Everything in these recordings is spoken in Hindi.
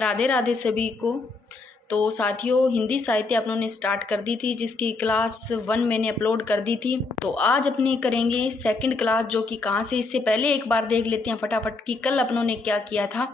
राधे राधे सभी को। तो साथियों, हिंदी साहित्य अपनों ने स्टार्ट कर दी थी, जिसकी क्लास 1 मैंने अपलोड कर दी थी। तो आज अपने करेंगे सेकंड क्लास, जो कि कहाँ से। इससे पहले एक बार देख लेते हैं फटाफट कि कल अपनों ने क्या किया था,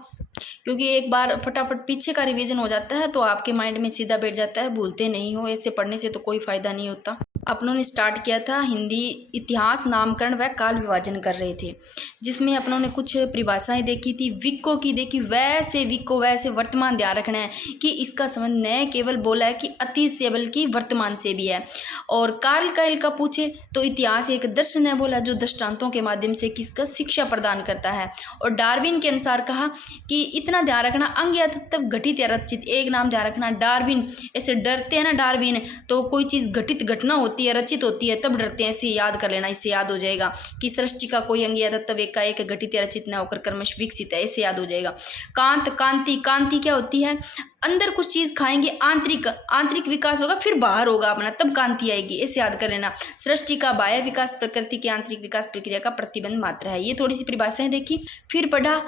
क्योंकि एक बार फटाफट पीछे का रिवीजन हो जाता है तो आपके माइंड में सीधा बैठ जाता है, भूलते नहीं हो। ऐसे पढ़ने से तो कोई फ़ायदा नहीं होता। अपनों ने स्टार्ट किया था हिंदी इतिहास, नामकरण व काल विभाजन कर रहे थे, जिसमें अपनों ने कुछ परिभाषाएं देखी थी। विको की देखी, वैसे विको वैसे वर्तमान ध्यान रखना है कि इसका संबंध न केवल बोला है कि अतीत से बल्कि वर्तमान से भी है। और काल काल का पूछे तो इतिहास एक दर्शन है बोला, जो दृष्टांतों के माध्यम से किसका शिक्षा प्रदान करता है। और डार्विन के अनुसार कहा कि इतना ध्यान रखना, अंग या तब घटित या रचित, एक नाम ध्यान रखना। डार्विन, ऐसे डरते हैं ना डार्विन, तो कोई चीज़ घटित घटना होती है, रचित होती है तब डरते हैं, इसे याद कर लेना। इससे याद हो जाएगा कि सृष्टि का कोई अंग या तत्व एक का एक घटित या रचित न होकर क्रमश विकसित है, ऐसे याद हो जाएगा। कांत, कांति, कांति क्या होती है? अंदर कुछ चीज खाएंगे, आंतरिक विकास होगा, फिर बाहर होगा अपना, तब कांति आएगी, ऐसे याद कर लेना। सृष्टि का बाह्य विकास प्रकृति के आंतरिक विकास प्रक्रिया का प्रतिबंध मात्र है। ये थोड़ी सी परिभाषाएं देखी। फिर पढ़ा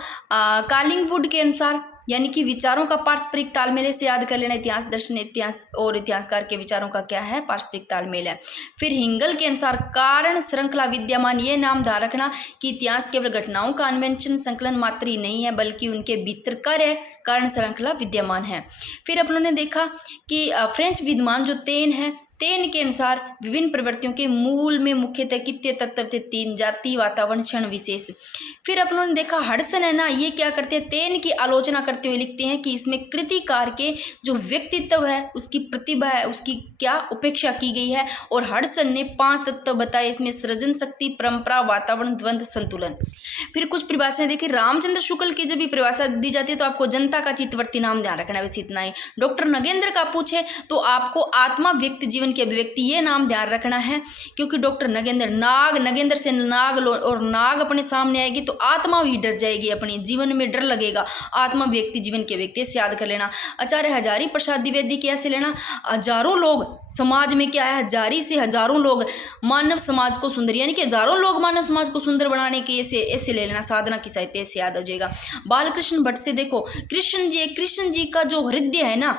कालिंगवुड के अनुसार, यानी कि विचारों का पारस्परिक तालमेल से याद कर लेना। इतिहास, दर्शन, इतिहास और इतिहासकार के विचारों का क्या है? पारस्परिक तालमेल है। फिर हिंगल के अनुसार कारण श्रृंखला विद्यमान, ये नाम ध्यान रखना कि इतिहास केवल घटनाओं का अन्वेषण संकलन मात्र ही नहीं है, बल्कि उनके भीतर कार्य कारण श्रृंखला विद्यमान है। फिर अपन ने देखा कि फ्रेंच विद्वान जो तेन है, तेन के अनुसार विभिन्न प्रवृत्तियों के मूल में मुख्यतः कितने तत्व थे? 3: जाति, वातावरण, क्षण विशेष। फिर अपन ने देखा हडसन है ना, ये क्या करते हैं? तेन की आलोचना करते हुए लिखते हैं कि इसमें कृतिकार के जो व्यक्तित्व है, उसकी प्रतिभा है, उसकी क्या उपेक्षा की गई है। और हडसन ने 5 तत्व बताए, इसमें सृजन शक्ति, परंपरा, वातावरण, द्वंद्व, संतुलन। फिर कुछ परिभाषाएं देखिए। रामचंद्र शुक्ल की जब भी परिभाषा दी जाती है तो आपको जनता का चित्तवर्ती नाम ध्यान रखना है, वैसे इतना ही। डॉक्टर नगेंद्र का पूछे तो आपको आत्मा व्यक्ति जीवन की अभिव्यक्ति, ये नाम ध्यान रखना है, क्योंकि डॉक्टर नगेंद्र, नगेंद्र से नाग लो और नाग अपने सामने आएगी तो आत्मा भी डर जाएगी, अपने जीवन में डर लगेगा। आत्मा व्यक्ति जीवन के व्यक्ति से याद कर लेना। आचार्य हजारी प्रसाद द्विवेदी कैसे लेना? हजारों लोग समाज में क्या है? हजारी से हजारों लोग मानव समाज को सुंदर, यानी कि हजारों लोग मानव समाज को सुंदर बनाने के ऐसे ले लेना। साधना की साहित्य से याद हो जाएगा। बालकृष्ण भट्ट से देखो, कृष्ण जी का जो हृदय है ना,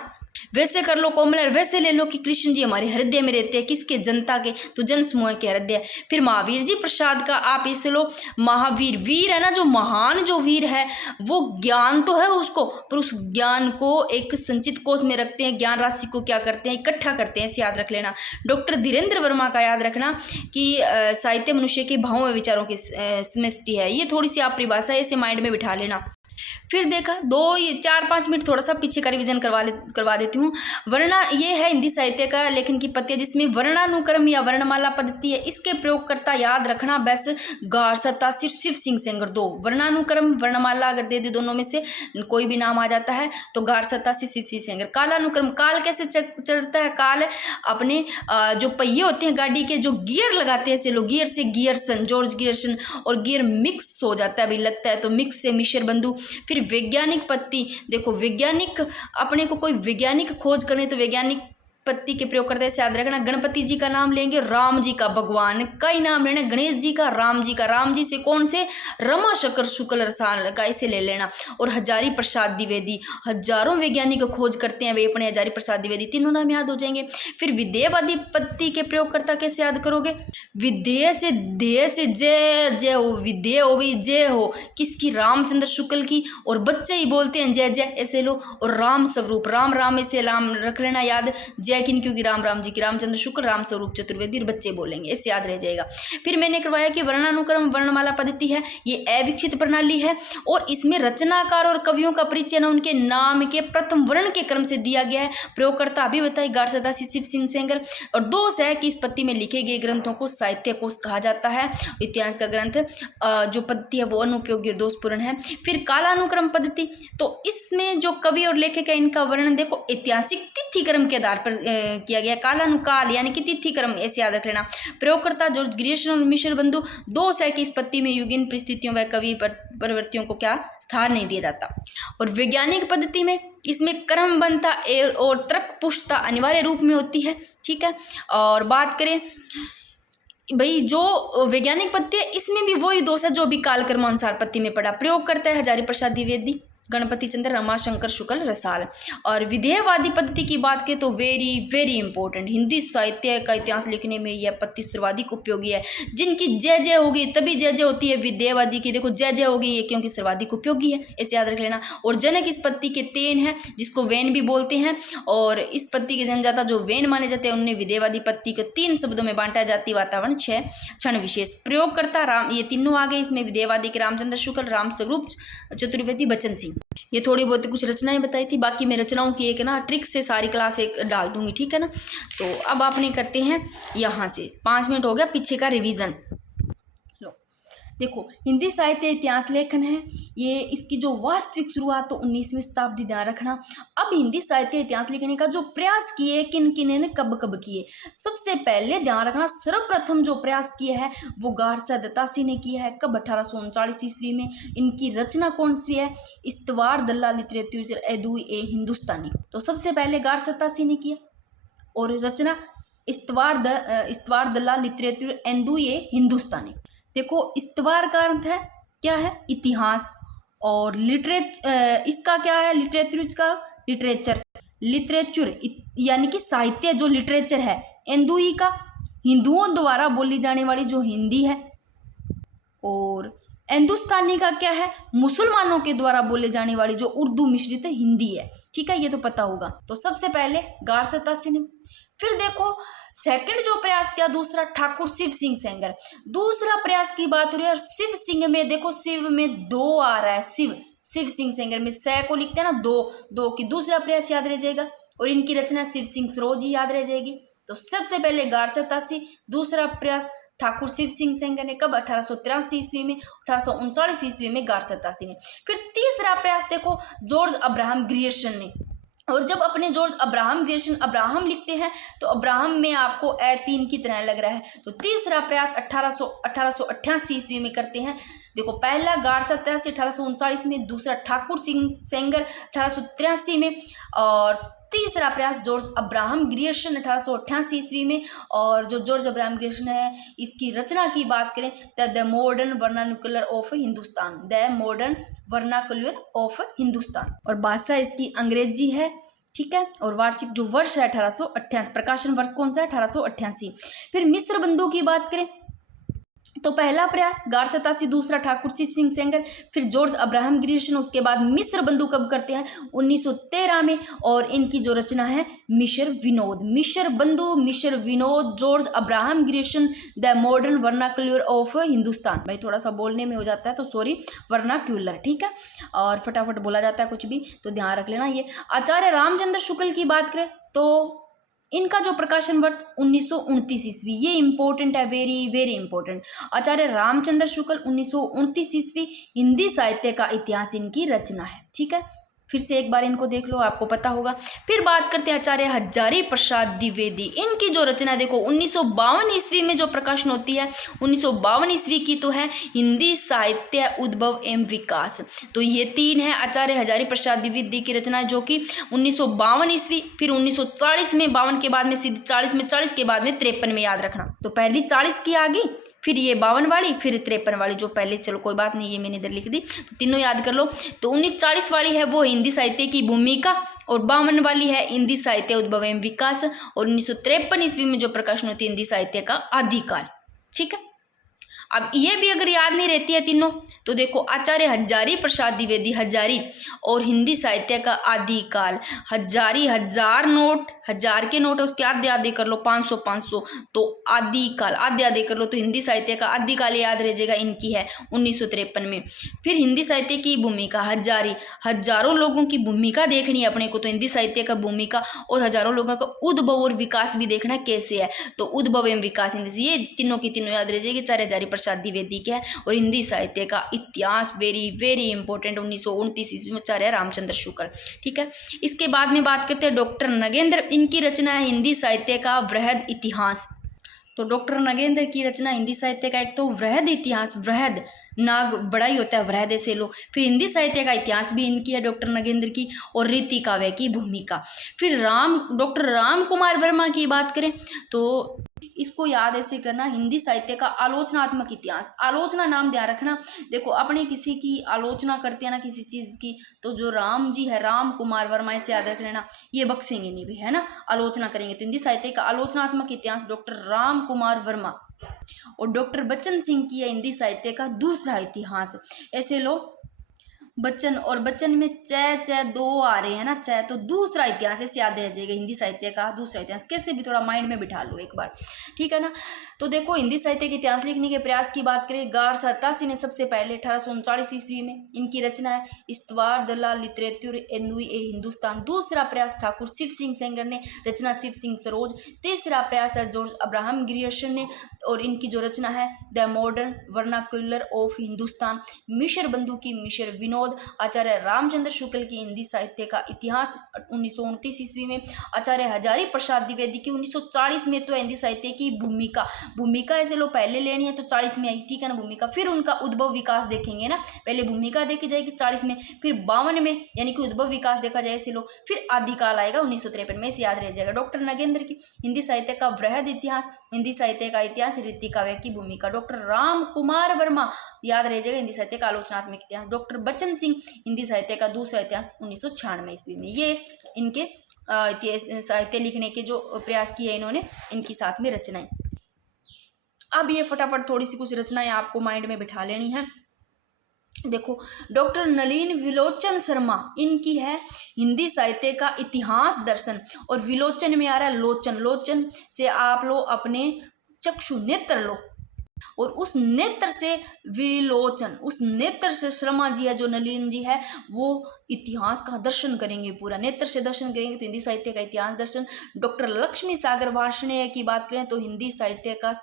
वैसे कर लो कोमलर, वैसे ले लो कि कृष्ण जी हमारे हृदय में रहते हैं। किसके? जनता के, तो जन समूह के हृदय। फिर महावीर जी प्रसाद का आप इसे लो। महावीर, वीर है ना, जो महान जो वीर है, वो ज्ञान तो है उसको, पर उस ज्ञान को एक संचित कोष में रखते हैं, ज्ञान राशि को क्या करते हैं? इकट्ठा करते हैं, इसे याद रख लेना। डॉक्टर धीरेन्द्र वर्मा का याद रखना कि साहित्य मनुष्य के भावों व विचारों की समष्टि है। ये थोड़ी सी आप परिभाषा ऐसे माइंड में बिठा लेना। फिर देखा 4-5 मिनट थोड़ा सा पीछे का रिवीजन करवा देती हूँ। वर्णा, ये है हिंदी साहित्य का लेखन की पत्तियां, जिसमें वर्णानुक्रम या वर्णमाला पद्धति है। इसके प्रयोगकर्ता याद रखना बस गारसता सिर्फ शिव सिंह सेंगर। 2 वर्णानुक्रम, वर्णमाला अगर दे दे दोनों में से कोई भी नाम आ जाता है तो गारसता से शिव सिंह सेंगर। कालानुक्रम, काल कैसे चलता है? काल अपने जो पहिए होते हैं गाड़ी के, जो गियर लगाते हैं, से लोग गियर से गियरसन, जॉर्ज गियरसन, और गियर मिक्स हो जाता है, भाई लगता है तो मिक्स से मिश्र बंधु। फिर वैज्ञानिक पत्ती देखो, वैज्ञानिक अपने को कोई वैज्ञानिक खोज करने तो वैज्ञानिक पत्ती के प्रयोग करते हैं, याद रखना। गणपति जी का नाम लेंगे, राम जी का, भगवान का ही नाम लेना, गणेश जी का, राम जी का। राम जी से कौन से? रमा शंकर शुक्ल रसायन का, इसे ले लेना। और हजारी प्रसाद द्विवेदी, हजारों वैज्ञानिक खोज करते हैं वे अपने, हजारी प्रसाद द्विवेदी, तीनों नाम याद हो जाएंगे। फिर विधेयवादी पत्ती के प्रयोगकर्ता कैसे याद करोगे? विधेय से देह से जय जय हो, विधेय हो भी जय हो, किसकी? रामचंद्र शुक्ल की। और बच्चे ही बोलते हैं जय जय, ऐसे लो। और राम स्वरूप, राम राम ऐसे राम रख लेना याद, जय की, क्योंकि राम जी की, रामचंद्र शुक्ल, राम स्वरूप चतुर्वेदी, बच्चे बोलेंगे, इससे याद रह जाएगा। फिर मैंने करवाया कि वर्णानुक्रम वर्णमाला पद्धति है, ये अविकसित प्रणाली है और इसमें रचनाकार और कवियों का परिचय ना उनके नाम के प्रथम वर्ण के क्रम से दिया गया है। प्रयोगकर्ता अभी बताइए, गारसदा शिव सिंह सेंगर। और दोष है कि इस पत्ती में लिखे गए ग्रंथों को साहित्य कोश कहा जाता है। इतिहास का ग्रंथ जो पद्धति है वो अनुपयोगी और दोषपूर्ण है। फिर कालानुक्रम पद्धति, तो इसमें जो कवि और लेखक है इनका वर्णन देखो ऐतिहासिक तिथि क्रम के आधार पर किया गया। कालानुकाल यानी कि तिथि क्रम, ऐसे याद रख लेना। प्रयोगकर्ता जॉर्ज गियरसन और मिश्र बंधु। दोष है कि इस पत्ती में युगीन परिस्थितियों व कवि प्रवृत्तियों को क्या स्थान नहीं दिया जाता। और वैज्ञानिक पद्धति में इसमें क्रमबद्धता और तर्क पुष्टता अनिवार्य रूप में होती है, ठीक है। और बात करें भाई जो वैज्ञानिक पत्ती है, इसमें भी वही दोष है जो भी कालक्रमानुसार पत्ती में पड़ा। प्रयोग करता है हजारी प्रसाद द्विवेदी, गणपति चंद्र रमाशंकर शुक्ल रसाल। और विधेयवादी पद्धति की बात करें तो वेरी वेरी इंपॉर्टेंट, हिंदी साहित्य का इतिहास लिखने में यह पद्धति सर्वाधिक उपयोगी है। जिनकी जय जय होगी तभी जय जय होती है, विधेयवादी की देखो जय जय होगी ये क्योंकि सर्वाधिक उपयोगी है, ऐसे याद रख लेना। और जनक इस पद्धति के तेन है जिसको वेन भी बोलते हैं, और इस पद्धति के जन्मदाता जो वेन माने जाते हैं उन्हें विधेयवादी पद्धति को 3 शब्दों में बांटा जाती, वातावरण, क्षय, क्षण विशेष। प्रयोगकर्ता राम, ये तीनों आ गए इसमें, विधेयवादी के रामचंद्र शुक्ल, राम स्वरूप चतुर्वेदी, बच्चन सिंह। ये थोड़ी बहुत कुछ रचनाएं बताई थी, बाकी मैं रचनाओं की एक ना ट्रिक से सारी क्लास एक डाल दूंगी, ठीक है ना। तो अब आपने करते हैं यहाँ से 5 मिनट हो गया पीछे का रिवीजन। लो देखो, हिंदी साहित्य इतिहास लेखन है ये, इसकी जो वास्तविक शुरुआत तो 19वीं शताब्दी, ध्यान रखना। अब हिंदी साहित्य इतिहास लिखने का जो प्रयास किए किन किन ने कब कब किए, सबसे पहले ध्यान रखना सर्वप्रथम जो प्रयास किया है वो गारसा दत्तासी ने किया है। कब? 1839 ईस्वी में। इनकी रचना कौन सी है? इस्तवार दल्ला लिटरेचर एदुई ए हिंदुस्तानी। तो सबसे पहले गारसा दत्तासी ने किया, और रचना इस्तवार दल्ला लिटरेचर एदुई ए हिंदुस्तानी। देखो इस्तवार का अर्थ है क्या है? इतिहास, और इसका क्या है? लिटरेचर यानी कि साहित्य, जो लिटरेचर है। एंदुई का हिंदुओं द्वारा बोली जाने वाली जो हिंदी है, और हिंदुस्तानी का क्या है? मुसलमानों के द्वारा बोले जाने वाली जो उर्दू मिश्रित हिंदी है, ठीक है, ये तो पता होगा। तो सबसे पहले गारसा दत्तासी ने। फिर देखो सेकंड जो प्रयास किया दूसरा, ठाकुर शिव सिंह सेंगर। दूसरा प्रयास की बात हो रही है, और शिव सिंह में देखो शिव में 2 आ रहा है, शिव सिंह सेंगर में स को लिखते हैं ना 2 की, दूसरा प्रयास याद रह जाएगा, और इनकी रचना शिव सिंह सरोज ही याद रह जाएगी। तो सबसे पहले गारसा दत्तासी, दूसरा प्रयास ठाकुर शिव सिंह सेंगर ने। कब? 1883 ईस्वी में। 1839 ईस्वी में गारसा दत्तासी ने। फिर तीसरा प्रयास देखो जॉर्ज अब्राहम ग्रियर्सन ने। और जब अपने जॉर्ज अब्राहम ग्रियर्सन अब्राहम लिखते हैं तो अब्राहम में आपको 3 की तरह लग रहा है। तो तीसरा प्रयास 1888 ईस्वी में करते हैं। देखो पहला गारसा दत्तासी 1839 में, दूसरा ठाकुर सिंह सेंगर 1883 में, और तीसरा प्रयास जॉर्ज अब्राहम ग्रियर्सन 1888 ईस्वी में। और जो जॉर्ज अब्राहम ग्रियर्सन है इसकी रचना की बात करें तो the modern vernacular of Hindustan, the modern vernacular of Hindustan. और भाषा इसकी अंग्रेजी है, ठीक है। और वार्षिक जो वर्ष है 1888, प्रकाशन वर्ष कौन सा है? 1888। फिर मिस्र बंधु की बात करें तो पहला प्रयास गारसा दत्तासी, दूसरा ठाकुर शिव सिंह सेंगर, फिर जॉर्ज अब्राहम ग्रियर्सन। उसके बाद मिस्र बंधु कब करते हैं? 1913 में। और इनकी जो रचना है मिस्र Vinod, George Abraham Grierson, the modern vernacular of Hindustan. भाई थोड़ा सा बोलने में हो जाता है तो सॉरी, वर्नाक्यूलर, ठीक है, और फटाफट बोला जाता है कुछ भी, तो ध्यान रख लेना। ये आचार्य रामचंद्र शुक्ल की बात करें तो इनका जो प्रकाशन वर्ष 1929 ईस्वी, ये इंपॉर्टेंट है, वेरी वेरी इंपॉर्टेंट। आचार्य रामचंद्र शुक्ल 1929 ईस्वी, हिंदी साहित्य का इतिहास इनकी रचना है, ठीक है। फिर से एक बार इनको देख लो, आपको पता होगा। फिर बात करते हैं आचार्य हजारी प्रसाद द्विवेदी। इनकी जो रचना देखो 1952 ईस्वी में जो प्रकाशन होती है, 1952 ईस्वी की तो है हिंदी साहित्य उद्भव एवं विकास। तो ये 3 है आचार्य हजारी प्रसाद द्विवेदी की रचना, जो कि 1952 ईस्वी, फिर 1940 में, 52 के बाद में सीधे 40 में, 40 के बाद में 53 में, याद रखना। तो पहली 40 की आ गई, फिर ये 52 वाली, फिर 53 वाली जो पहले, चलो कोई बात नहीं, ये मैंने इधर लिख दी, तो तीनों याद कर लो। तो 1940 वाली है वो हिंदी साहित्य की भूमिका, और 52 वाली है हिंदी साहित्य उद्भव एवं विकास, और 1953 ईस्वी में जो प्रकाशन होती है हिंदी साहित्य का आदिकाल, ठीक है। अब ये भी अगर याद नहीं रहती है तीनों तो देखो आचार्य हजारी प्रसाद द्विवेदी, हजारी और हिंदी साहित्य का आदिकाल। हजारी, हजार के नोट है उसके आधे कर लो, 500 500, तो आदिकाल आधे कर लो, तो हिंदी साहित्य का आदिकाल याद रह जाएगा, इनकी है 1953 में। फिर हिंदी साहित्य की भूमिका, हजारी, हजारों लोगों की भूमिका देखनी है अपने को, तो हिंदी साहित्य का भूमिका और हजारों लोगों का उद्भव और विकास भी देखना कैसे है, तो उद्भव एवं विकास हिंदी, ये तीनों की तीनों याद रह जाएगी। आचार्य हजारी प्रसाद द्विवेदी के है। और हिंदी साहित्य का इतिहास वेरी वेरी इंपॉर्टेंट, 1929 ईस्वी में आचार्य रामचंद्र शुक्ल, ठीक है। इसके बाद में बात करते हैं डॉक्टर नगेंद्र, इनकी रचना है हिंदी साहित्य का वृहद इतिहास। तो डॉक्टर नगेंद्र की रचना हिंदी साहित्य का एक तो वृहद इतिहास, वृहद नाग बड़ा ही होता है, वृहद ऐसे लो। फिर हिंदी साहित्य का इतिहास भी इनकी है डॉक्टर नगेंद्र की, और रीति काव्य की भूमिका। फिर डॉक्टर राम कुमार वर्मा की बात करें तो इसको याद ऐसे करना, हिंदी साहित्य का आलोचनात्मक इतिहास। आलोचना नाम ध्यान रखना। देखो अपने किसी की आलोचना करते हैं ना किसी चीज की, तो जो राम जी है, राम कुमार वर्मा, इसे याद रख लेना, ये बख्शेंगे नहीं भी, है ना। आलोचना करेंगे तो हिंदी साहित्य का आलोचनात्मक इतिहास डॉक्टर राम कुमार वर्मा। और डॉक्टर बच्चन सिंह की है हिंदी साहित्य का दूसरा इतिहास। ऐसे लो बच्चन, और बच्चन में च च दो आ रहे हैं ना, च, तो दूसरा इतिहास ऐसे याद रह जाएगा, हिंदी साहित्य का दूसरा इतिहास। कैसे भी थोड़ा माइंड में बिठा लो एक बार, ठीक है ना। तो देखो हिंदी साहित्य के इतिहास लिखने के प्रयास की बात करें, गार सत्तासी ने सबसे पहले 1839 ईस्वी में इनकी रचना है इस्तवार दलाल लिटरेचर एनुई ए हिंदुस्तान। दूसरा प्रयास ठाकुर शिव सिंह सेंगर ने, रचना शिव सिंह सरोज। तीसरा प्रयास है जॉर्ज अब्राहम ग्रियर्सन ने, और इनकी जो रचना है the modern vernacular of Hindustan. Mishra Bandhu की मिश्र विनोद। आचार्य रामचंद्र शुक्ल की हिंदी साहित्य का इतिहास 1929 ईस्वी में। आचार्य हजारी प्रसाद द्विवेदी की 1940 में। तो हिंदी साहित्य की भूमिका, भूमिका ऐसे लो पहले लेनी है तो 40 में आई, ठीक है ना, भूमिका। फिर उनका उद्भव विकास देखेंगे ना, पहले भूमिका देखी जाएगी 40 में, फिर 52 में यानी कि उद्भव विकास देखा जाए ऐसे लो, फिर आदिकाल आएगा 1953 में, इसे याद रह जाएगा। डॉक्टर नगेंद्र की हिंदी साहित्य का वृहद इतिहास, हिंदी साहित्य का इतिहास, रीति काव्य की भूमिका। डॉक्टर राम कुमार वर्मा, याद रह जाएगा, हिंदी साहित्य का आलोचनात्मक इतिहास। डॉक्टर बच्चन सिंह, हिंदी साहित्य का दूसरा इतिहास 1996 ईस्वी में। ये इनके साहित्य लिखने के जो प्रयास किए इन्होंने, इनकी साथ में रचनाएं। अब ये फटाफट थोड़ी सी कुछ रचनाएं आपको माइंड में बिठा लेनी है। देखो डॉक्टर नलिन विलोचन शर्मा, इनकी है हिंदी साहित्य का इतिहास दर्शन, और विलोचन में आ रहा है लोचन, लोचन से आप लो अपने चक्षु नेत्र लो, और उस नेत्र से विलोचन, उस नेत्र से शर्मा जी है जो नलिन जी है, वो इतिहास का दर्शन करेंगे, पूरा नेत्र से दर्शन करेंगे, तो हिंदी साहित्य का इतिहास दर्शन। डॉक्टर लक्ष्मी सागर वार्ष्णेय की बात करें तो हिंदी साहित्य का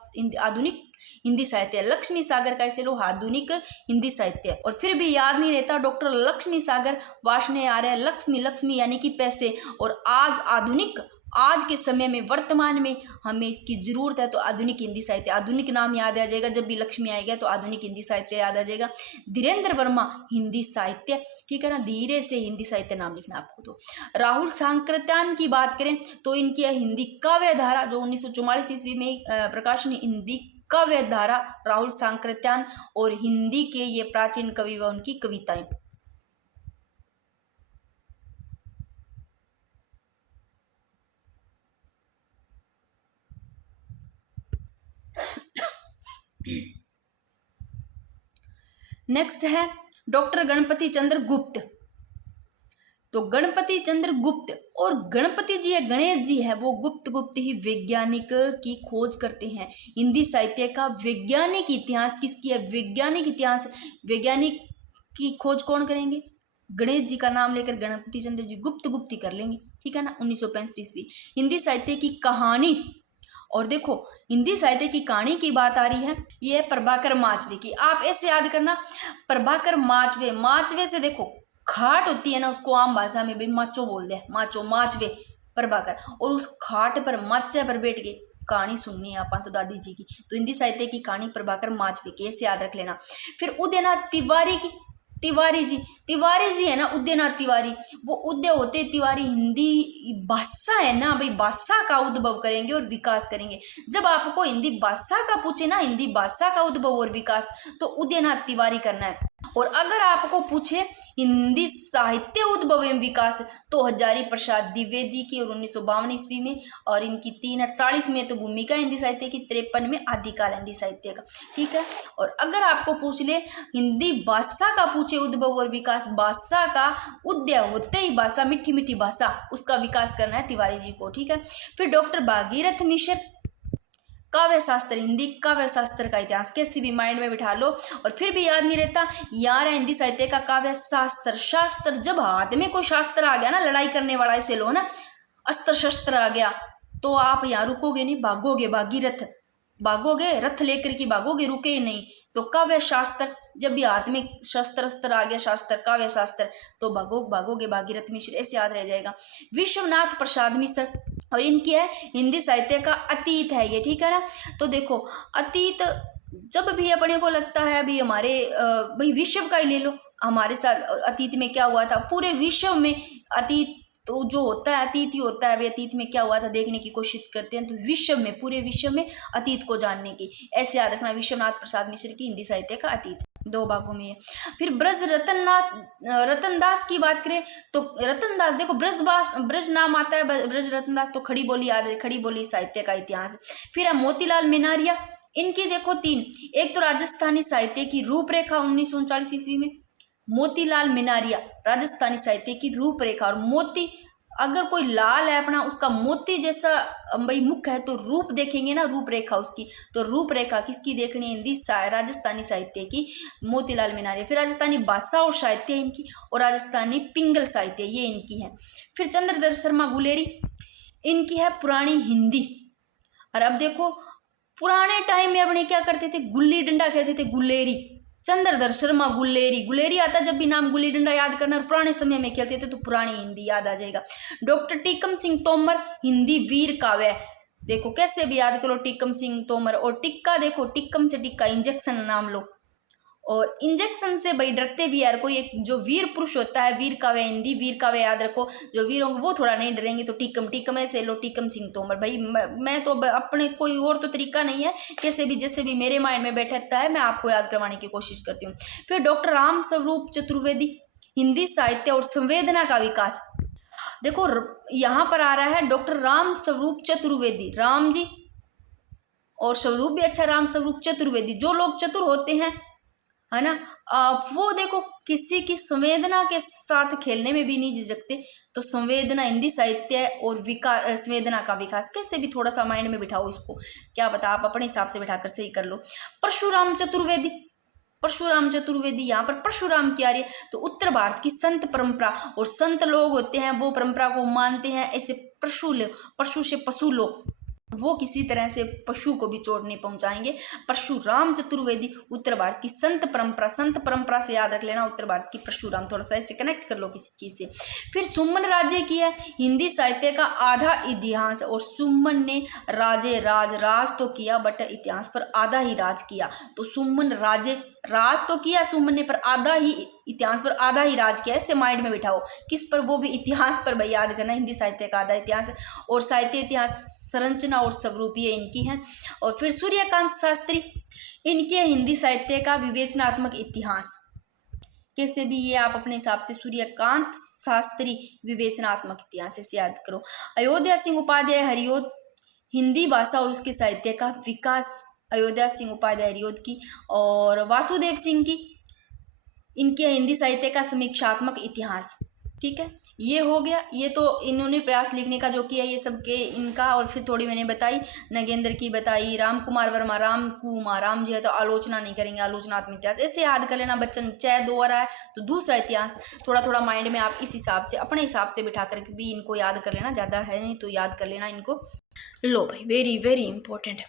आधुनिक हिंदी साहित्य, लक्ष्मी सागर का ऐसे लो आधुनिक हिंदी साहित्य। और फिर भी याद नहीं रहता, डॉक्टर लक्ष्मी सागर वार्ष्णेय आ रहा है लक्ष्मी, लक्ष्मी यानी कि पैसे, और आज आधुनिक, आज के समय में वर्तमान में हमें इसकी जरूरत है, तो आधुनिक हिंदी साहित्य, आधुनिक नाम याद आ जाएगा, जब भी लक्ष्मी आएगा तो आधुनिक हिंदी साहित्य याद आ जाएगा। धीरेन्द्र वर्मा हिंदी साहित्य, ठीक है ना, धीरे से हिंदी साहित्य नाम लिखना आपको। तो राहुल सांकृत्यायन की बात करें तो इनकी है हिंदी काव्य धारा, जो 1944 ईस्वी में प्रकाशनी हिंदी काव्य धारा राहुल सांकृत्यायन, और हिंदी के ये प्राचीन कवि व उनकी कविताएं। नेक्स्ट है डॉक्टर गणपति चंद्र गुप्त। तो गणपति चंद्र गुप्त, और गणपति जी है, गणेश जी है, वो गुप्त गुप्त ही वैज्ञानिक की खोज करते हैं। हिंदी साहित्य का वैज्ञानिक इतिहास किसकी है, वैज्ञानिक इतिहास, वैज्ञानिक की खोज कौन करेंगे, गणेश जी का नाम लेकर गणपति चंद्र जी गुप्त गुप्त ही कर लेंगे, ठीक है ना। 1965 ईस्वी। हिंदी साहित्य की कहानी, और देखो हिंदी साहित्य की कहानी की बात आ रही है, ये है प्रभाकर माचवे की। आप ऐसे याद करना, प्रभाकर माचवे, माचवे से देखो खाट होती है ना, उसको आम भाषा में भी माचो बोल दे, माचो, माचवे प्रभाकर, और उस खाट पर माचे पर बैठ के कहानी सुननी है अपन तो दादी जी की। तो हिंदी साहित्य की कहानी प्रभाकर माचवे की, ऐसे याद रख लेना। फिर उदयनाथ तिवारी की, तिवारी जी है ना, उदयनाथ तिवारी, वो उदय होते तिवारी, हिंदी भाषा है ना भाई, भाषा का उद्भव करेंगे और विकास करेंगे। जब आपको हिंदी भाषा का पूछे ना, हिंदी भाषा का उद्भव और विकास, तो उदयनाथ तिवारी करना है। और अगर आपको पूछे हिंदी साहित्य उद्भव एवं विकास, तो हजारी प्रसाद द्विवेदी की, और 1952 ईस्वी में, और इनकी 340 में तो भूमिका हिंदी साहित्य की, 53 में आदिकाल हिंदी साहित्य का, ठीक है। और अगर आपको पूछ ले हिंदी भाषा का पूछे उद्भव और विकास, भाषा का उदय होते ही भाषा, मीठी मीठी भाषा, उसका विकास करना है तिवारी जी को, ठीक है। फिर डॉक्टर भागीरथ मिश्र, काव्य शास्त्र, हिंदी काव्य शास्त्र का इतिहास, कैसे भी माइंड में बिठा लो, और फिर भी याद नहीं रहता, यार हिंदी साहित्य का काव्य शास्त्र, शास्त्र जब हाथ में कोई शास्त्र आ गया ना, लड़ाई करने वाला ऐसे लो ना, अस्त्र शस्त्र आ गया, तो आप यहाँ रुकोगे नहीं, भागोगे, भागीरथ, भागोगे, रथ लेकर के भागोगे, रुके ही नहीं। तो काव्य शास्त्र, जब भी हाथ में शस्त्र अस्त्र आ गया, शास्त्र, काव्य शास्त्र, तो भागोगे भागीरथ मिश्र, ऐसे याद रह जाएगा। विश्वनाथ प्रसाद मिश्र, और इनकी है हिंदी साहित्य का अतीत है ये, ठीक है ना। तो देखो अतीत, जब भी अपने को लगता है अभी हमारे भाई विश्व का ही ले लो, हमारे साथ अतीत में क्या हुआ था, पूरे विश्व में अतीत तो जो होता है अतीत ही होता है, वे अतीत में क्या हुआ था देखने की कोशिश करते हैं। तो विश्व में, पूरे विश्व में अतीत को जानने की, ऐसे याद रखना, विश्वनाथ प्रसाद मिश्र की हिंदी साहित्य का अतीत 2 भागों में है। फिर ब्रज रतनदास की बात करें तो रतनदास, देखो ब्रज नाम आता है, ब्रज रतनदास तो खड़ी बोली याद है, खड़ी बोली साहित्य का इतिहास। फिर है मोतीलाल मेनारिया, इनकी देखो 3, एक तो राजस्थानी साहित्य की रूपरेखा 1939 ईस्वी में, मोतीलाल मेनारिया राजस्थानी साहित्य की रूपरेखा। और मोती, अगर कोई लाल है अपना, उसका मोती जैसा भाई मुख है, तो रूप देखेंगे ना, रूपरेखा उसकी, तो रूपरेखा किसकी देखनी है, हिंदी राजस्थानी साहित्य की, मोतीलाल मेनारिया। फिर राजस्थानी भाषा और साहित्य इनकी, और राजस्थानी पिंगल साहित्य ये इनकी है। फिर चंद्रधर शर्मा गुलेरी, इनकी है पुरानी हिंदी। और अब देखो पुराने टाइम में अपने क्या करते थे, गुल्ली डंडा कहते थे, गुलेरी, चंद्रधर शर्मा गुलेरी, गुलेरी आता जब भी नाम, गुल्ली डंडा याद करना, और पुराने समय में खेलते थे तो पुरानी हिंदी याद आ जाएगा। डॉक्टर टीकम सिंह तोमर, हिंदी वीर काव्य, देखो कैसे भी याद करो टीकम सिंह तोमर। और टिक्का, देखो टिक्कम से टिक्का, इंजेक्शन नाम लो, और इंजेक्शन से भाई डरते भी यार, कोई एक जो वीर पुरुष होता है, वीर काव्य, हिंदी वीर काव्य याद रखो, जो वीर होंगे वो थोड़ा नहीं डरेंगे, तो टिक्कम ऐसे लो, टिक्कम सिंह तोमर। भाई मैं तो अपने कोई और तो तरीका नहीं है, कैसे भी जैसे भी मेरे माइंड में बैठता है मैं आपको याद करवाने की कोशिश करती हूँ। फिर डॉक्टर राम स्वरूप चतुर्वेदी, हिंदी साहित्य और संवेदना का विकास। देखो यहाँ पर आ रहा है डॉक्टर राम स्वरूप चतुर्वेदी, राम जी और स्वरूप भी अच्छा, राम स्वरूप चतुर्वेदी। जो लोग चतुर होते हैं, है ना, वो देखो किसी की संवेदना के साथ खेलने में भी नहीं झिझकते। तो संवेदना, हिंदी साहित्य और विकास, संवेदना का विकास, कैसे भी थोड़ा सा माइंड में बिठाओ इसको, क्या पता आप अपने हिसाब से बिठाकर सही कर लो। परशुराम चतुर्वेदी, परशुराम चतुर्वेदी, यहाँ पर परशुराम की आ रही है। तो उत्तर भारत की संत परंपरा, और संत लोग होते हैं वो परंपरा को मानते हैं, ऐसे पशु से पशु लोग, वो किसी तरह से पशु को भी चोट नहीं पहुंचाएंगे। परशुराम चतुर्वेदी, उत्तर भारत की संत परंपरा, संत परंपरा से याद रख लेना, उत्तर भारत की परशुराम, थोड़ा सा ऐसे कनेक्ट कर लो किसी चीज से। फिर सुमन राज्य की है, हिंदी साहित्य का आधा इतिहास, और सुमन ने राज तो किया बट इतिहास पर आधा ही राज किया। तो सुमन राज तो किया सुमन ने, पर आधा ही इतिहास पर आधा ही राज किया, ऐसे माइंड में बिठाओ, किस पर, वो भी इतिहास पर भाई याद करना, हिंदी साहित्य का आधा इतिहास। और साहित्य इतिहास, संरचना और स्वरूप ये इनकी हैं। और फिर सूर्यकांत शास्त्री, इनके हिंदी साहित्य का विवेचनात्मक इतिहास, कैसे भी ये आप अपने हिसाब से, सूर्यकांत शास्त्री विवेचनात्मक इतिहास, इसे याद करो। अयोध्या सिंह उपाध्याय हरिओद, हिंदी भाषा और उसके साहित्य का विकास, अयोध्या सिंह उपाध्याय हरिओद की। और वासुदेव सिंह की, इनके हिंदी साहित्य का समीक्षात्मक इतिहास। ठीक है, ये हो गया, ये तो इन्होंने प्रयास लिखने का जो किया, ये सब के इनका। और फिर थोड़ी मैंने बताई, नगेंद्र की बताई, राम कुमार वर्मा, राम जी है तो आलोचना नहीं करेंगे, आलोचनात्मक इतिहास, ऐसे याद कर लेना बच्चन। चाहे 2 आ रहा है तो दूसरा इतिहास, थोड़ा थोड़ा माइंड में आप इस हिसाब से, अपने हिसाब से बिठा कर भी इनको याद कर लेना, ज़्यादा है नहीं तो याद कर लेना इनको। लो भाई, वेरी वेरी इंपॉर्टेंट है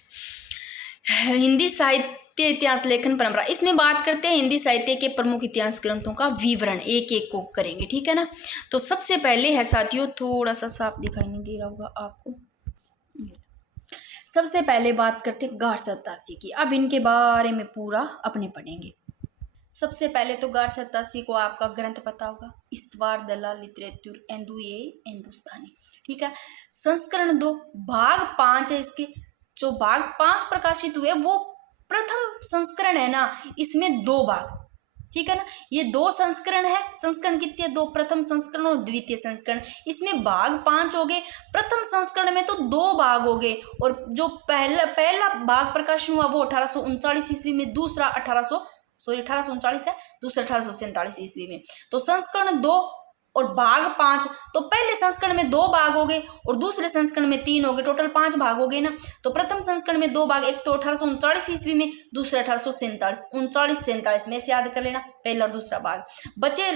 हिंदी साहित्य इतिहास लेखन परंपरा। इसमें बात करते हैं हिंदी साहित्य के प्रमुख इतिहास ग्रंथों का विवरण, एक एक को करेंगे, ठीक है ना। तो सबसे पहले है साथियों, थोड़ा सा साफ दिखाई नहीं दे रहा होगा आपको, सबसे पहले बात करते हैं गार सत्तासी की। अब इनके बारे में पूरा अपने पढ़ेंगे। सबसे पहले तो गार सत्तासी को आपका ग्रंथ पता होगा, इस्तवार दलाल लिटरेचर हिंदुस्तानी, ठीक है। संस्करण 2, भाग 5 है इसके। जो भाग 5 प्रकाशित हुए वो प्रथम संस्करण है ना, इसमें 2 भाग, ठीक है ना। ये 2 संस्करण है, संस्करण कितने हैं, 2, प्रथम संस्करण और द्वितीय संस्करण। इसमें भाग 5 हो गए, प्रथम संस्करण में तो 2 भाग हो गए। और जो पहला भाग प्रकाशन हुआ वो 1839 ईस्वी में, दूसरा 1839 है, दूसरा 1847 ईस्वी में। तो संस्करण 2 और भाग 5, तो पहले संस्करण में 2 भाग हो गए और दूसरे संस्करण में 3 हो गए, टोटल 5 भाग हो गए ना। तो प्रथम संस्करण में 2 भाग, एक तो 1839 ईस्वी में, दूसरा 1847 में, से याद कर लेना पहला और दूसरा भाग। बचे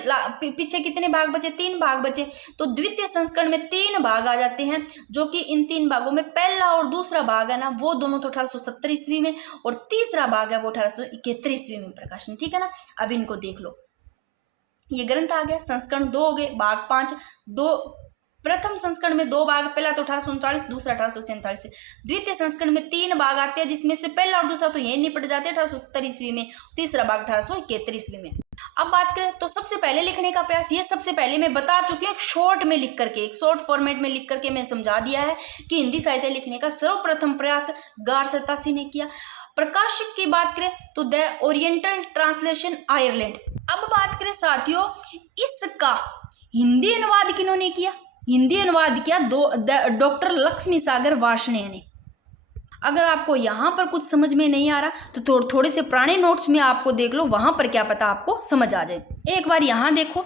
पीछे कितने भाग बचे, 3 भाग बचे। तो द्वितीय संस्करण में 3 भाग आ जाते हैं, जो कि इन 3 भागों में पहला और दूसरा भाग है ना, वो दोनों तो 1870 ईस्वी में, और तीसरा भाग है वो 1871 ईस्वी में प्रकाशन, ठीक है ना। अब इनको देख लो, ये ग्रंथ आ गया, संस्करण 2 हो गए, भाग 5, 2 प्रथम संस्करण में 2 भाग, पहला तो 1839, दूसरा 1847 से। द्वितीय संस्करण में 3 भाग आते हैं, जिसमें से पहला और दूसरा तो यही निपट जाते हैं 1870 ईस्वी में, तीसरा भाग 1871 ईस्वी में। अब बात करें तो सबसे पहले लिखने का प्रयास, ये सबसे पहले मैं बता चुकी हूँ, शॉर्ट में लिख करके, एक शॉर्ट फॉर्मेट में लिख करके मैं समझा दिया है कि हिंदी साहित्य लिखने का सर्वप्रथम प्रयास गारसतासी ने किया। प्रकाशक की बात करें तो द ओरिएंटल ट्रांसलेशन आयरलैंड। अब बात करें साथियों, इसका हिंदी अनुवाद किन्होंने किया? हिंदी अनुवाद किया डॉक्टर लक्ष्मी सागर वार्ष्णेय ने। अगर आपको यहाँ पर कुछ समझ में नहीं आ रहा तो थोड़े से पुराने नोट्स में आपको देख लो, वहां पर क्या पता आपको समझ आ जाए। एक बार यहाँ देखो,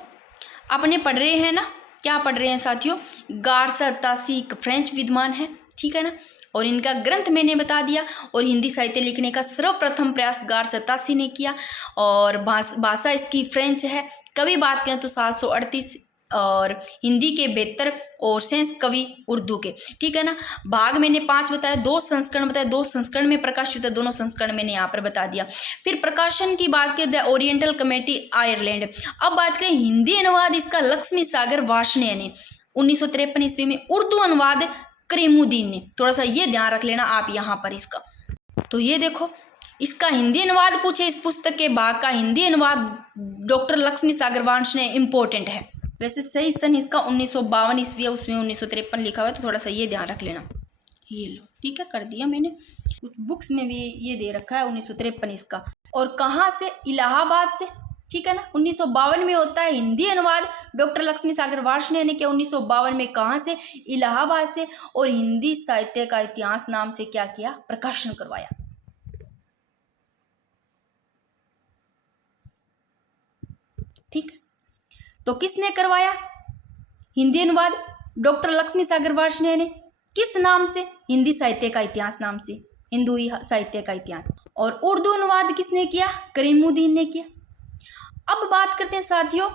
अपने पढ़ रहे हैं ना, क्या पढ़ रहे हैं साथियों? गारसतासी फ्रेंच विद्वान है, ठीक है ना, और इनका ग्रंथ मैंने बता दिया। और हिंदी साहित्य लिखने का सर्वप्रथम प्रयास गारसतासी ने किया, और भाषा इसकी फ्रेंच है। कवि बात करें तो 738 और हिंदी के 72 और सेंस कवि उर्दू के, ठीक है ना। भाग मैंने 5 बताया, 2 संस्करण बताया, 2 संस्करण में प्रकाशित है, दोनों संस्करण मैंने यहाँ पर बता दिया। फिर प्रकाशन की बात करें द ओरिएंटल कमेटी आयरलैंड। अब बात करें हिंदी अनुवाद इसका लक्ष्मी सागर वार्ष्णेय ने 1953 ईस्वी में, उर्दू अनुवाद करीमुद्दीन ने। थोड़ा सा ये ध्यान रख लेना आप यहाँ पर इसका। तो ये देखो, इसका हिंदी अनुवाद पूछे, इस पुस्तक के भाग का हिंदी अनुवाद डॉक्टर लक्ष्मी सागर वार्ष्णेय इंपॉर्टेंट है। वैसे सही सन इसका 1952 ईस्वी है, उसमें 1953 लिखा हुआ है, तो थोड़ा सा ये ध्यान रख लेना। ये लो, ठीक है, कर दिया मैंने। कुछ बुक्स में भी ये दे रखा है 1953 इसका। और कहाँ से? इलाहाबाद से, ठीक है ना। 1952 में होता है हिंदी अनुवाद, डॉक्टर लक्ष्मी सागर वार्ष्णेय ने किया 1952 में। कहाँ से? इलाहाबाद से। और हिंदी साहित्य का इतिहास नाम से क्या किया? प्रकाशन करवाया। ठीक, तो किसने करवाया हिंदी अनुवाद? डॉक्टर लक्ष्मी सागर वार्ष्णेय ने। किस नाम से? हिंदी साहित्य का इतिहास नाम से, हिंदू साहित्य का इतिहास। और उर्दू अनुवाद किसने किया? करीमुद्दीन ने किया। अब बात करते हैं साथियों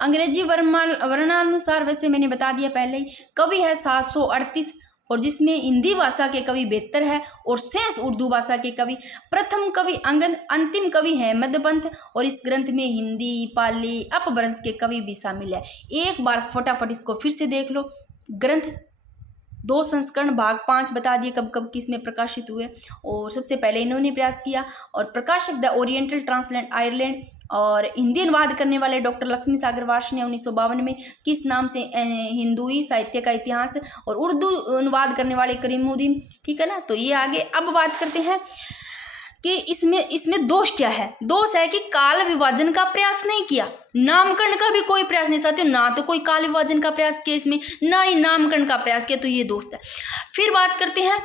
अंग्रेजी वर्णानुसार, वैसे मैंने बता दिया पहले ही, कवि है 738 और जिसमें हिंदी भाषा के कवि 72 है और शेष उर्दू भाषा के कवि। प्रथम कवि अंगद, अंतिम कवि है मध्यपंथ। और इस ग्रंथ में हिंदी, पाली, अपभ्रंश के कवि भी शामिल है। एक बार फटाफट इसको फिर से देख लो। ग्रंथ 2 संस्करण, भाग 5 बता दिए कब कब किसमें प्रकाशित हुए, और सबसे पहले इन्होंने प्रयास किया। और प्रकाशक द ओरिएंटल ट्रांसलेशन आयरलैंड, और हिंदी अनुवाद करने वाले डॉक्टर लक्ष्मी सागर वार्ष्णेय 1952 में। किस नाम से? हिंदुई साहित्य का इतिहास। और उर्दू अनुवाद करने वाले करीमुद्दीन, ठीक है ना। तो ये आगे अब बात करते हैं कि इसमें दोष क्या है? दोष है कि काल विभाजन का प्रयास नहीं किया, नामकरण का भी कोई प्रयास नहीं साथियों, ना तो कोई काल विभाजन का प्रयास किया इसमें, ना ही नामकरण का प्रयास किया, तो ये दोष है। फिर बात करते हैं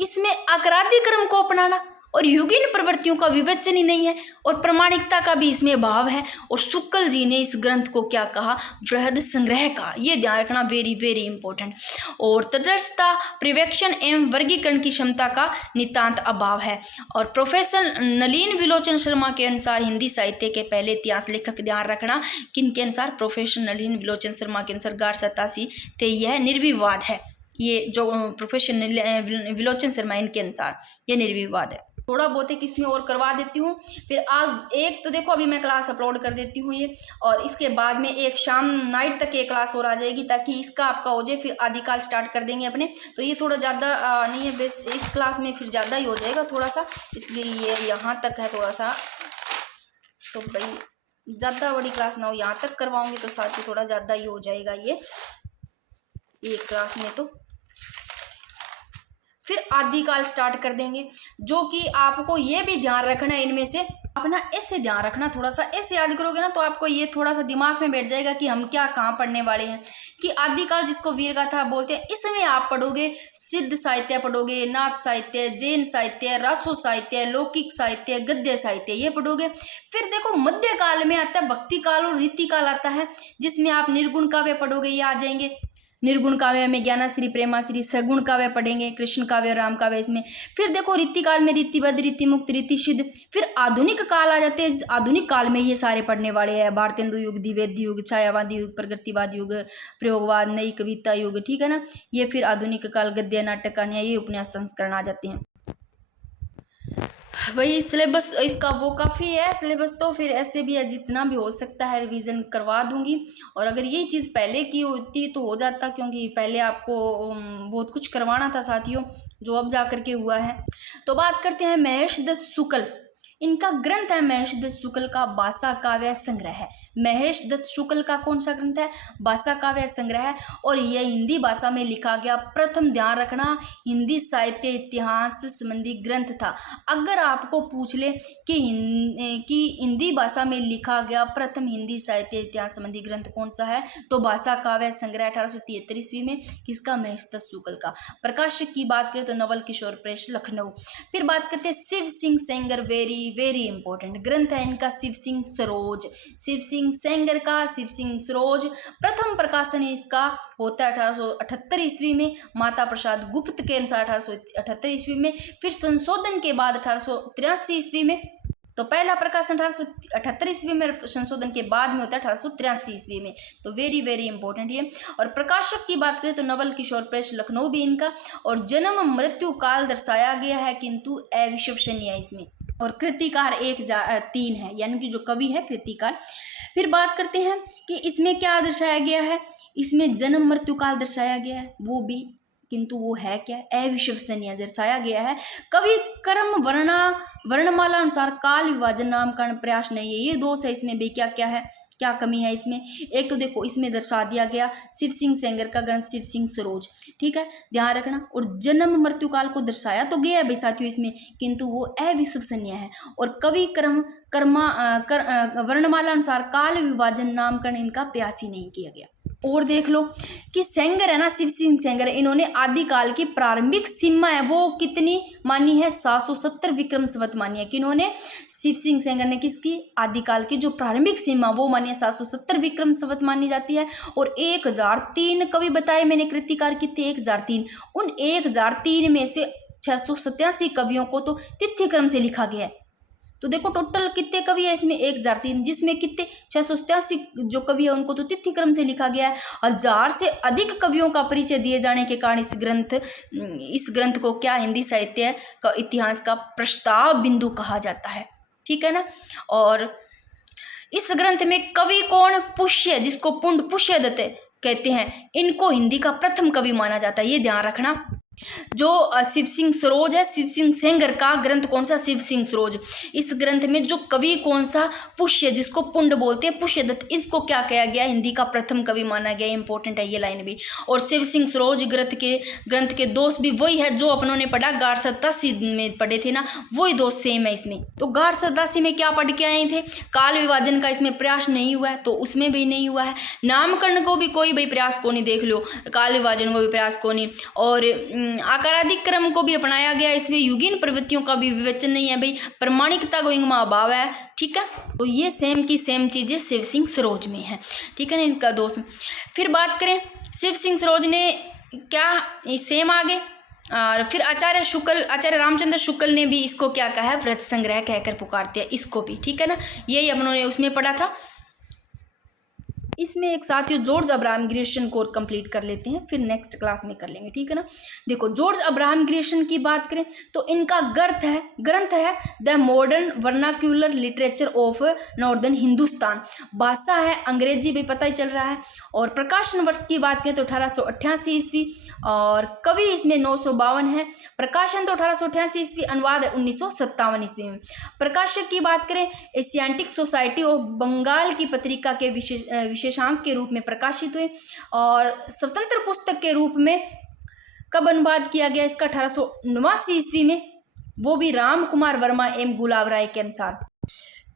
इसमें अकरादी क्रम को अपनाना और युगीन प्रवृत्तियों का विवेचन ही नहीं है, और प्रामाणिकता का भी इसमें अभाव है। और शुक्ल जी ने इस ग्रंथ को क्या कहा? बृहद संग्रह का। ये ध्यान रखना, वेरी वेरी इंपॉर्टेंट। और तटस्थता, पर्यवेक्षण एवं वर्गीकरण की क्षमता का नितांत अभाव है। और प्रोफेसर नलिन विलोचन शर्मा के अनुसार हिंदी साहित्य के पहले इतिहास लेखक, ध्यान रखना किन के अनुसार? प्रोफेसर नलिन विलोचन शर्मा के अनुसार गारसतासी थे। यह निर्विवाद है, ये जो प्रोफेसर विलोचन शर्मा इनके अनुसार ये निर्विवाद है। थोड़ा बहुत एक इसमें और करवा देती हूँ। फिर आज एक तो देखो अभी मैं क्लास अपलोड कर देती हूँ ये, और इसके बाद में एक शाम नाइट तक ये क्लास और आ जाएगी, ताकि इसका आपका हो जाए। फिर आदिकाल स्टार्ट कर देंगे अपने, तो ये थोड़ा ज़्यादा नहीं है, बेस इस क्लास में फिर ज़्यादा ही हो जाएगा थोड़ा सा, इसलिए ये यहाँ तक है थोड़ा सा। तो भाई ज़्यादा बड़ी क्लास ना हो, यहाँ तक करवाऊँगी तो साथ ही थोड़ा ज़्यादा ही हो जाएगा ये एक क्लास में। तो फिर आदिकाल स्टार्ट कर देंगे, जो कि आपको ये भी ध्यान रखना है, इनमें से अपना ऐसे ध्यान रखना, थोड़ा सा ऐसे याद करोगे ना तो आपको ये थोड़ा सा दिमाग में बैठ जाएगा कि हम क्या कहाँ पढ़ने वाले हैं। कि आदिकाल जिसको वीरगाथा बोलते हैं, इसमें आप पढ़ोगे सिद्ध साहित्य, पढ़ोगे नाथ साहित्य, जैन साहित्य, रासो साहित्य, लौकिक साहित्य, गद्य साहित्य, ये पढ़ोगे। फिर देखो मध्यकाल में आता है भक्ति काल और रीति काल आता है, जिसमें आप निर्गुण काव्य पढ़ोगे, ये आ जाएंगे। निर्गुण काव्य में ज्ञानाश्री, प्रेमाश्री, सगुण काव्य पढ़ेंगे, कृष्ण काव्य, राम काव्य इसमें। फिर देखो रीति काल में रीतिबद्ध, रीति मुक्त, रीति सिद्ध। फिर आधुनिक काल आ जाते हैं, आधुनिक काल में ये सारे पढ़ने वाले हैं। भारतेंदु युग, द्विवेदी युग, छायावादी युग, प्रगतिवाद युग, प्रयोगवाद, नई कविता युग, ठीक है ना। ये फिर आधुनिक काल, गद्य, नाटक, कहानियाँ, ये उपन्यास संस्करण आ जाते हैं। भाई सिलेबस इसका वो काफ़ी है सिलेबस, तो फिर ऐसे भी है, जितना भी हो सकता है रिवीजन करवा दूंगी। और अगर ये चीज़ पहले की होती तो हो जाता, क्योंकि पहले आपको बहुत कुछ करवाना था साथियों, जो अब जा करके हुआ है। तो बात करते हैं महेश दत्त शुक्ल, इनका ग्रंथ है महेश दत्त शुक्ल का भाषा काव्य संग्रह है। महेश दत्त शुक्ल का कौन सा ग्रंथ है? भाषा काव्य संग्रह है। और यह हिंदी भाषा में लिखा गया प्रथम, ध्यान रखना, हिंदी साहित्य इतिहास संबंधी ग्रंथ था। अगर आपको पूछ ले कि हिंदी भाषा में लिखा गया प्रथम हिंदी साहित्य इतिहास संबंधी ग्रंथ कौन सा है, तो भाषा काव्य संग्रह 1873 ईस्वी में, किसका? महेश दत्त शुक्ल का। प्रकाशक की बात करें तो नवल किशोर प्रेस लखनऊ। फिर बात करते हैं Shiv Singh Sengar, very very important ग्रंथ है इनका शिव सिंह सरोज। शिव सिंह सेंगर का शिव सिंह सरोज, प्रथम प्रकाशन इसका होता है 1878 ईस्वी में, माता प्रसाद गुप्त के अनुसार 1878 ईस्वी में। फिर संशोधन के बाद 1883 ईस्वी में, तो पहला प्रकाशन 1878 ईस्वी में, संशोधन के बाद में होता है 1883 ईस्वी में। तो वेरी वेरी इंपॉर्टेंट ये। और प्रकाशक की बात करें तो नवल किशोर प्रेस लखनऊ भी इनका। और जन्म मृत्यु काल दर्शाया गया है किंतु अविश्वसनीय है इसमें। और कृतिकार 3 है, यानी कि जो कवि है कृतिकार। फिर बात करते हैं कि इसमें क्या दर्शाया गया है, इसमें जन्म मृत्यु काल दर्शाया गया है, वो भी, किंतु वो है क्या? अविश्वसनीय दर्शाया गया है। कवि कर्म वर्णमाला अनुसार काल विभाजन नामकरण प्रयास नहीं है, ये दोष है इसमें भी। क्या क्या है, क्या कमी है इसमें? एक तो देखो इसमें दर्शा दिया गया शिव सिंह सेंगर का ग्रंथ शिव सिंह सरोज, ठीक है, ध्यान रखना। और जन्म मृत्यु काल को दर्शाया तो गया है भाई साथियों इसमें, किंतु वो अविश्वसनीय है। और कवि वर्णमाला अनुसार काल विभाजन नामकरण इनका प्रयास ही नहीं किया गया। और देख लो कि सेंगर है ना, शिव सिंह सेंगर, इन्होंने आदिकाल की प्रारंभिक सीमा है वो कितनी मानी है? 770 विक्रम संवत मानी है। किन्होंने? शिव सिंह सेंगर ने किसकी? आदिकाल की जो प्रारंभिक सीमा वो मानी है 770 विक्रम संवत मानी जाती है। और 1003 कवि बताए मैंने कृतिकार कितने? 1003। उन 1003 में से 687 कवियों को तो तिथि क्रम से लिखा गया है। तो देखो टोटल कितने कवि है इसमें? 1003, जिसमें कितने? 687 जो कवि है उनको तो तिथि क्रम से लिखा गया है। 1000 से अधिक कवियों का परिचय दिए जाने के कारण इस ग्रंथ को क्या? हिंदी साहित्य का इतिहास का प्रस्ताव बिंदु कहा जाता है, ठीक है ना। और इस ग्रंथ में कवि कौन? पुष्य, जिसको पुंड पुष्यदत्त कहते हैं, इनको हिंदी का प्रथम कवि माना जाता है, ये ध्यान रखना। जो शिव सिंह सरोज है, शिव सिंह सेंगर का ग्रंथ कौन सा? शिव सिंह सरोज। इस ग्रंथ में जो कवि कौन सा? पुष्य, जिसको पुंड बोलते हैं, पुष्यदत्त, इसको क्या कहा गया? हिंदी का प्रथम कवि माना गया। इंपॉर्टेंट है ये लाइन भी। और शिव सिंह सरोज ग्रंथ के दोष भी वही है जो अपनों ने पढ़ा गाढ़ सतासी में पढ़े थे ना, वही दोष सेम है इसमें। तो गाढ़ सतासी में क्या पढ़ के आए थे? काल विभाजन का इसमें प्रयास नहीं हुआ है, तो उसमें भी नहीं हुआ है। नामकरण को भी कोई भाई प्रयास को नहीं, देख लो, काल विभाजन को भी प्रयास को नहीं। और आकारादिक क्रम को भी अपनाया गया, इसमें युगीन प्रवृत्तियों का भी विवेचन नहीं है भाई, प्रमाणिकता को इनमें अभाव है, ठीक है। तो ये सेम की सेम चीजें शिव सिंह सरोज में है, ठीक है ना, इनका दोष। फिर बात करें शिव सिंह सरोज ने क्या सेम आगे। और फिर आचार्य रामचंद्र शुक्ल ने भी इसको क्या कहा है? व्रत संग्रह कहकर पुकारते हैं इसको भी, ठीक है ना। यही अपनों ने उसमें पढ़ा था। इसमें एक साथियों जॉर्ज अब्राहम ग्रियर्सन को कंप्लीट कर लेते हैं, फिर नेक्स्ट क्लास में कर लेंगे, ठीक है ना। देखो जॉर्ज अब्राहम ग्रियर्सन की बात करें तो इनका ग्रंथ है the modern vernacular literature of northern Hindustan. भाषा है अंग्रेजी भी पता ही चल रहा है। और प्रकाशन वर्ष की बात करें तो 1888 ईस्वी। और कवि इसमें 952 है। प्रकाशन तो 1888 ईस्वी, अनुवाद 1957 ईस्वी में। प्रकाशक की बात करें एशियाटिक सोसाइटी ऑफ बंगाल की पत्रिका के विशेषांक के रूप में प्रकाशित हुए। और स्वतंत्र पुस्तक के रूप में कब अनुवाद किया गया इसका? 1889 ईस्वी में, वो भी राम कुमार वर्मा एवं गुलाब राय के अनुसार।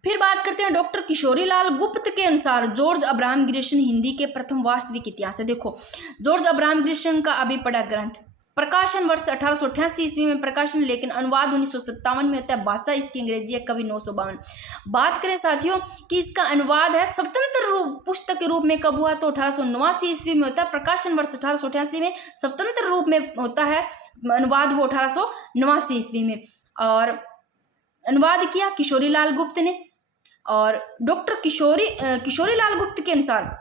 फिर बात करते हैं डॉक्टर किशोरीलाल गुप्त के अनुसार जॉर्ज अब्राहम ग्रियर्सन हिंदी के प्रथम वास्तविक इतिहास है। देखो जॉर्ज अब्राहम ग्रियर्सन का अभी पढ़ा ग्रंथ, प्रकाशन वर्ष 1888 ईस्वी में प्रकाशन, लेकिन अनुवाद 1957 में होता है। भाषा इसकी अंग्रेजी है, कवि 952। बात करें साथियों कि इसका अनुवाद है स्वतंत्र पुस्तक के रूप में कब हुआ, तो 1889 ईस्वी में होता है। प्रकाशन वर्ष 1888 में, स्वतंत्र रूप में होता है अनुवाद वो 1889 ईस्वी में। और अनुवाद किया किशोरीलाल गुप्त ने। और डॉक्टर किशोरीलाल गुप्त के अनुसार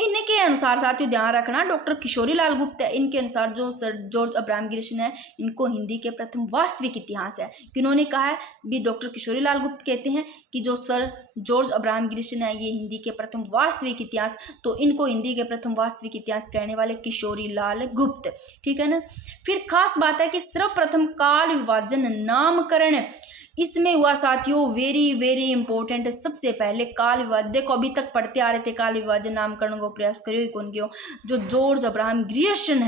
इनके अनुसार साथियों ध्यान रखना, डॉक्टर किशोरीलाल गुप्त है, इनके अनुसार जो सर जॉर्ज अब्राहम ग्रिशन है, इनको हिंदी के प्रथम वास्तविक इतिहास है। किन्होंने कहा है भी, डॉक्टर किशोरीलाल गुप्त कहते हैं कि जो सर जॉर्ज अब्राहम ग्रिशन है ये हिंदी के प्रथम वास्तविक इतिहास, तो इनको हिंदी के प्रथम वास्तविक इतिहास कहने वाले किशोरीलाल गुप्त, ठीक है ना। फिर खास बात है कि सर्वप्रथम काल विभाजन नामकरण इसमें हुआ साथियों, वेरी वेरी इंपॉर्टेंट। सबसे पहले काल विभाजन, देखो अभी तक पढ़ते आ रहे थे काल विभाजन नामकरण को प्रयास करियो ही कौन क्यों, जो जॉर्ज अब्राहम ग्रियर्सन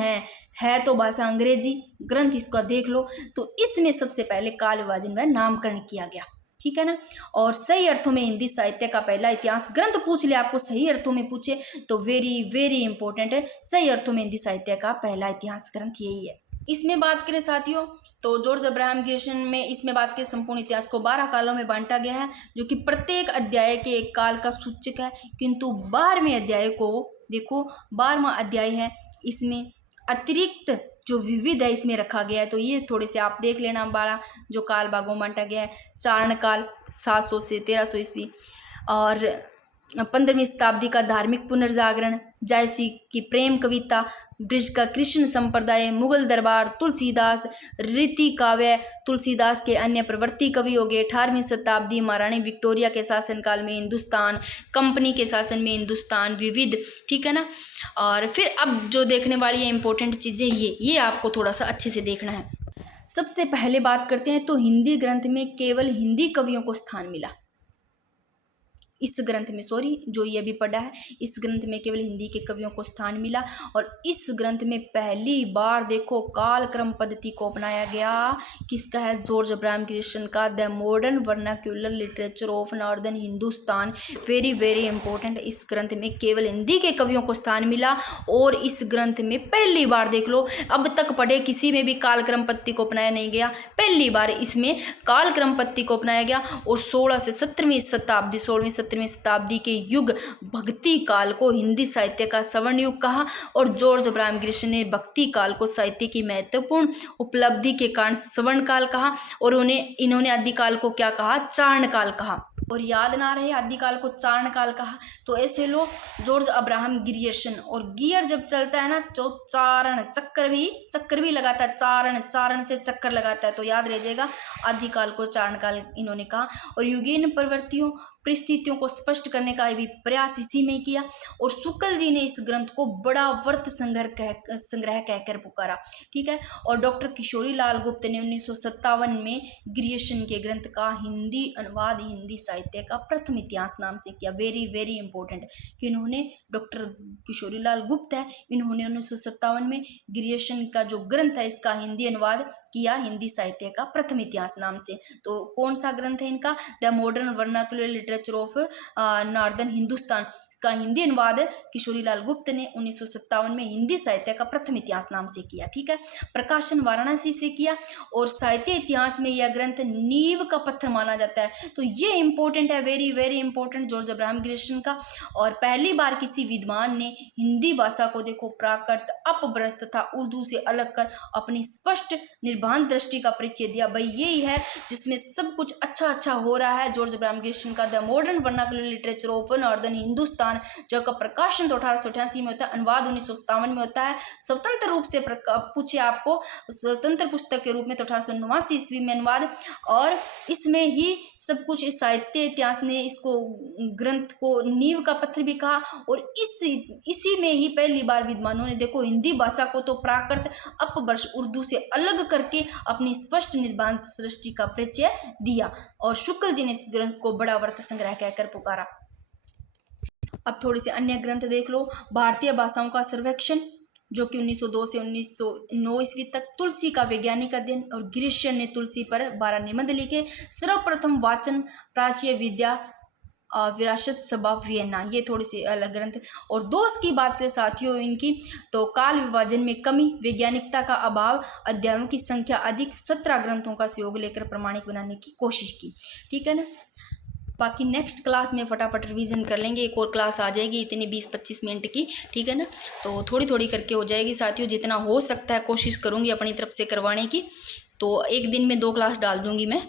है तो भाषा अंग्रेजी ग्रंथ, इसको देख लो। तो इसमें सबसे पहले काल विभाजन व नामकरण किया गया, ठीक है ना। और सही अर्थों में हिंदी साहित्य का पहला इतिहास ग्रंथ पूछ ले आपको, सही अर्थों में पूछे तो वेरी वेरी इंपॉर्टेंट है, सही अर्थों में हिंदी साहित्य का पहला इतिहास ग्रंथ यही है। इसमें बात करें साथियों तो जॉर्ज अब्राहम ग्रियर्सन में इसमें बात के संपूर्ण इतिहास को 12 कालों में बांटा गया है, जो कि प्रत्येक अध्याय के एक काल का सूचक है। किंतु 12वें अध्याय को देखो, 12वां अध्याय है, इसमें अतिरिक्त जो विविध है इसमें रखा गया है। तो ये थोड़े से आप देख लेना, 12 जो काल भागों में बांटा गया है। चारण काल 700 से 1300 ईस्वी, और 15वीं शताब्दी का धार्मिक पुनर्जागरण, जायसी की प्रेम कविता, ब्रिज का कृष्ण संप्रदाय, मुगल दरबार, तुलसीदास, रीति काव्य, तुलसीदास के अन्य प्रवृत्ति कवि हो गए। 18वीं शताब्दी महारानी विक्टोरिया के शासनकाल में हिंदुस्तान, कंपनी के शासन में हिंदुस्तान, विविध, ठीक है ना। और फिर अब जो देखने वाली है इंपॉर्टेंट चीज़ें ये आपको थोड़ा सा अच्छे से देखना है। सबसे पहले बात करते हैं तो हिंदी ग्रंथ में केवल हिंदी कवियों को स्थान मिला। इस ग्रंथ में, सॉरी जो ये अभी पढ़ा है, इस ग्रंथ में केवल हिंदी के कवियों को स्थान मिला। और इस ग्रंथ में पहली बार देखो कालक्रम पद्धति को अपनाया गया। किसका है? जॉर्ज अब्राहम ग्रियर्सन का, the modern vernacular literature of northern Hindustan. Very very important, इस ग्रंथ में केवल हिंदी के कवियों को स्थान मिला। और इस ग्रंथ में पहली बार देख लो, अब तक पढ़े किसी में भी कालक्रम पद्धति को अपनाया नहीं गया, पहली बार इसमें कालक्रम पद्धति को अपनाया गया। और 16 से 17वीं शताब्दी, 16वीं 17वीं शताब्दी के युग भक्ति काल को हिंदी साहित्य का स्वर्ण युग कहा। और जॉर्ज अब्राहम ग्रियर्सन ने भक्ति काल को साहित्य की महत्वपूर्ण उपलब्धि के कारण स्वर्ण काल कहा। और इन्होंने आदिकाल को क्या कहा? चारण काल कहा। और याद ना रहे आदिकाल को चारण काल कहा तो ऐसे लो, जॉर्ज अब्राहम ग्रियर्सन, और गियर जब चलता है ना तो चारण, चक्कर भी लगाता है, चारण से चक्कर लगाता है, तो याद रह जाएगा आदिकाल को चारण काल इन्होंने कहा। और युगीन प्रवृत्तियों परिस्थितियों को स्पष्ट करने का भी प्रयास इसी में किया। और शुक्ल जी ने इस ग्रंथ को बड़ा वर्त संग्रह कहकर पुकारा, ठीक है। और डॉक्टर किशोरीलाल गुप्त ने 1957 में ग्रियर्सन के ग्रंथ का हिंदी अनुवाद हिंदी साहित्य का प्रथम इतिहास नाम से किया। वेरी वेरी इंपॉर्टेंट कि इन्होंने, डॉक्टर किशोरीलाल गुप्त है, इन्होंने 1957 में ग्रियर्सन का जो ग्रंथ है इसका हिंदी अनुवाद किया हिंदी साहित्य का प्रथम इतिहास नाम से। तो कौन सा ग्रंथ है इनका? The modern vernacular literature of northern Hindustan का हिंदी अनुवाद किशोरीलाल गुप्त ने 1957 में हिंदी साहित्य का प्रथम इतिहास नाम से किया, ठीक है। प्रकाशन वाराणसी से किया। और साहित्य इतिहास में यह ग्रंथ नींव का पत्थर माना जाता है। तो ये इंपॉर्टेंट है, very very important, George Abraham Grierson का। और पहली बार किसी विद्वान ने हिंदी भाषा को देखो प्राकृत, अपभ्रष्ट तथा उर्दू से अलग कर अपनी स्पष्ट निर्बाध दृष्टि का परिचय दिया। भाई यही है जिसमें सब कुछ अच्छा हो रहा है। जॉर्ज अब्राहम ग्रियर्सन का the modern vernacular literature of northern Hindustan, जो का प्रकाशन तो 1888 में होता है, अनुवाद 1957 में होता है। स्वतंत्र रूप से पूछे आपको स्वतंत्र पुस्तक के रूप में तो 1889 ईस्वी में अनुवाद। और इसमें ही सब कुछ, इस साहित्य इतिहास ने इसको ग्रंथ को नींव का पत्थर भी कहा। और इसी में ही पहली बार विद्वानों ने देखो हिंदी भाषा को तो प्राकृत, अपभ्रष्ट, उर्दू से अलग करके अपनी स्पष्ट निर्बाध सृष्टि का परिचय दिया। और शुक्ल जी ने इस ग्रंथ को बड़ा वर्त संग्रह कहकर पुकारा। अब थोड़े से अन्य ग्रंथ देख लो। भारतीय भाषाओं का सर्वेक्षण, जो कि 1902 से 1909 ईस्वी तक, तुलसी का वैज्ञानिक अध्ययन, और ग्रियर्सन ने तुलसी पर 12 निबंध लिखे। सर्वप्रथम वाचन प्राच्य विद्या विरासत सभा वियना, ये थोड़ी सी अलग ग्रंथ। और दोष की बात करें साथियों इनकी, तो काल विभाजन में कमी, वैज्ञानिकता का अभाव, अध्यायों की संख्या अधिक, 17 ग्रंथों का सहयोग लेकर प्रमाणिक बनाने की कोशिश की, ठीक है ना। बाकी नेक्स्ट क्लास में फटाफट रिवीजन कर लेंगे। एक और क्लास आ जाएगी इतनी 20-25 मिनट की, ठीक है ना। तो थोड़ी थोड़ी करके हो जाएगी साथियों, जितना हो सकता है कोशिश करूँगी अपनी तरफ से करवाने की। तो एक दिन में 2 क्लास डाल दूँगी मैं।